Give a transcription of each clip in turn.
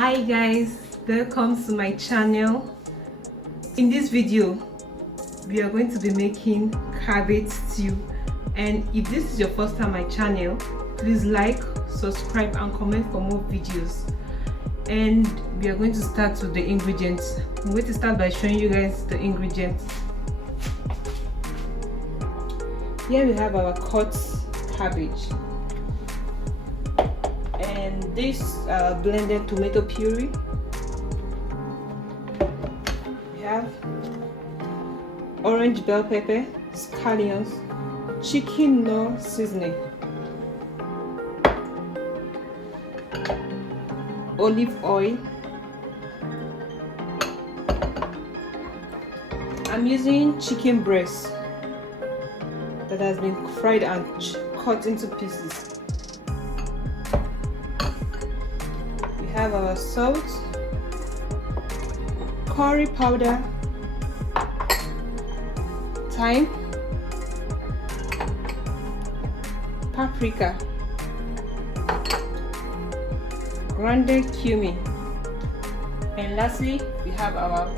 Hi guys, welcome to my channel. In this video we are going to be making cabbage stew, and if this is your first time on my channel, please like, subscribe and comment for more videos. And we are going to start with the ingredients. I'm going to start by showing you guys the ingredients. Here we have our cut cabbage, and this blended tomato puree. We have orange bell pepper, scallions, chicken no seasoning, olive oil. I'm using chicken breast that has been fried and cut into pieces. We have our salt, curry powder, thyme, paprika, grounded cumin, and lastly we have our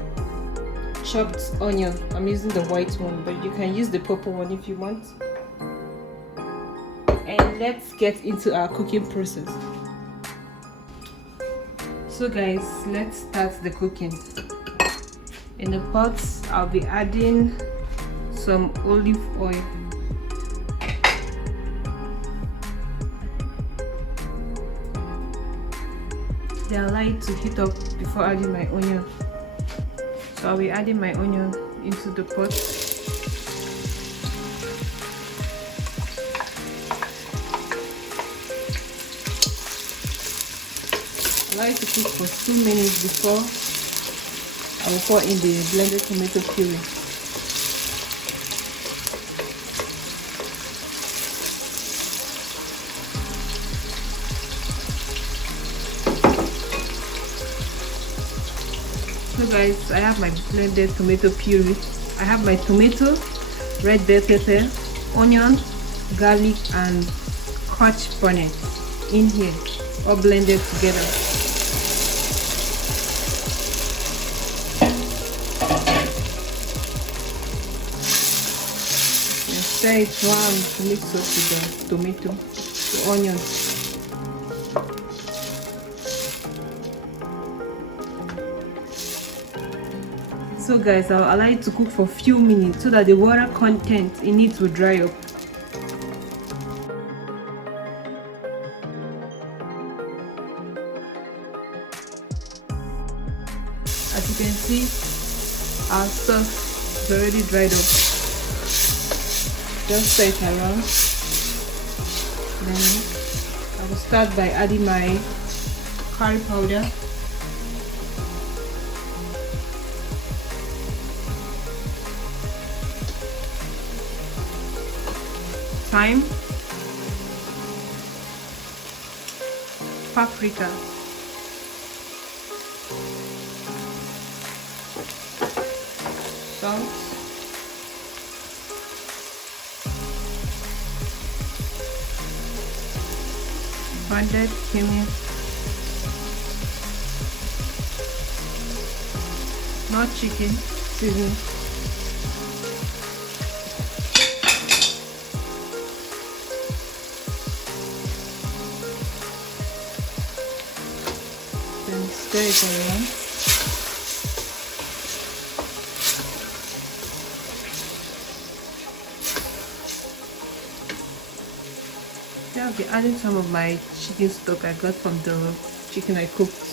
chopped onion. I'm using the white one, but you can use the purple one if you want. And let's get into our cooking process. So guys, let's start the cooking. In the pot I'll be adding some olive oil. They are light to heat up before adding my onion. So I'll be adding my onion into the pot. Allow it to cook for 2 minutes before I will pour in the blended tomato puree. So guys, I have my blended tomato puree. I have my tomato, red bell pepper, onion, garlic and Scotch bonnet in here, all blended together. And stir it round to mix up with the tomato, the onion. So guys, I'll allow it to cook for a few minutes so that the water content in it will dry up. As you can see, our stuff is already dried up. Just stir it around. Then I will start by adding my curry powder, thyme, paprika, salt, grounded cumin, not chicken seasoning, then stir it around. Then I'll be adding some of my chicken stock I got from the chicken I cooked.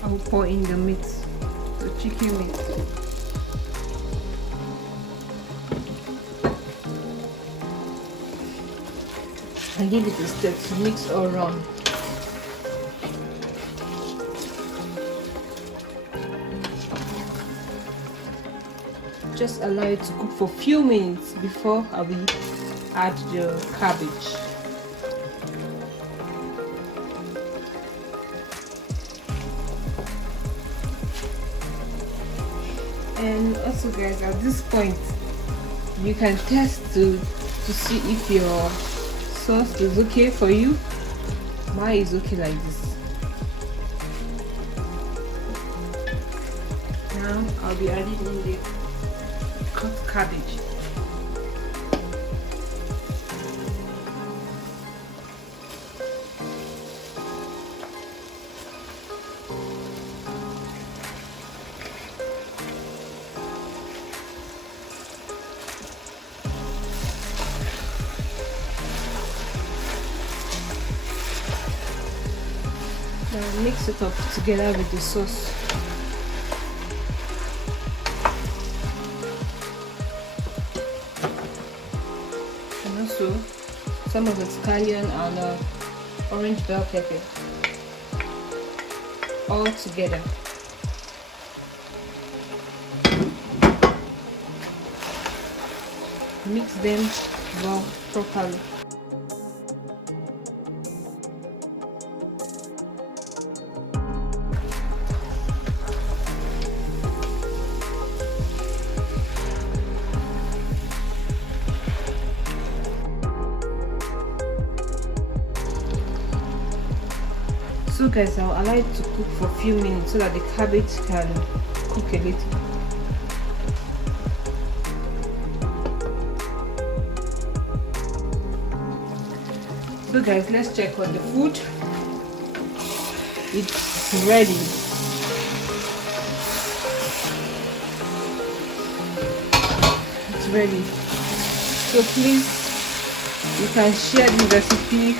I will pour in the meat, the chicken meat. And give it a stir to mix all around. Just allow it to cook for a few minutes before I will add the cabbage. And also guys, at this point you can test to see if your sauce is okay for you. Mine is okay like this. Now I'll be adding in the cut cabbage. Now mix it up together with the sauce. And also some of the scallion and orange bell pepper all together. Mix them well properly. So guys, I'll allow it to cook for a few minutes so that the cabbage can cook a little. So guys, let's check on the food. It's ready. It's ready. So please, you can share this recipe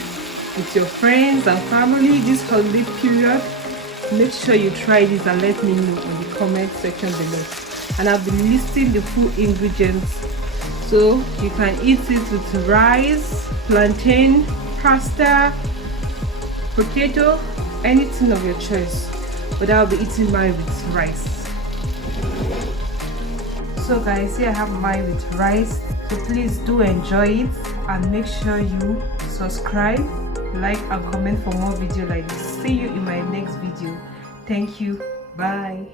with your friends and family this holiday period. Make sure you try this and let me know in the comment section below. And I'll be listing the full ingredients so you can eat it with rice, plantain, pasta, potato, anything of your choice. But I'll be eating mine with rice. So guys, here I have mine with rice. So please do enjoy it and make sure you subscribe, like and comment for more videos like this. See you in my next video. Thank you. Bye.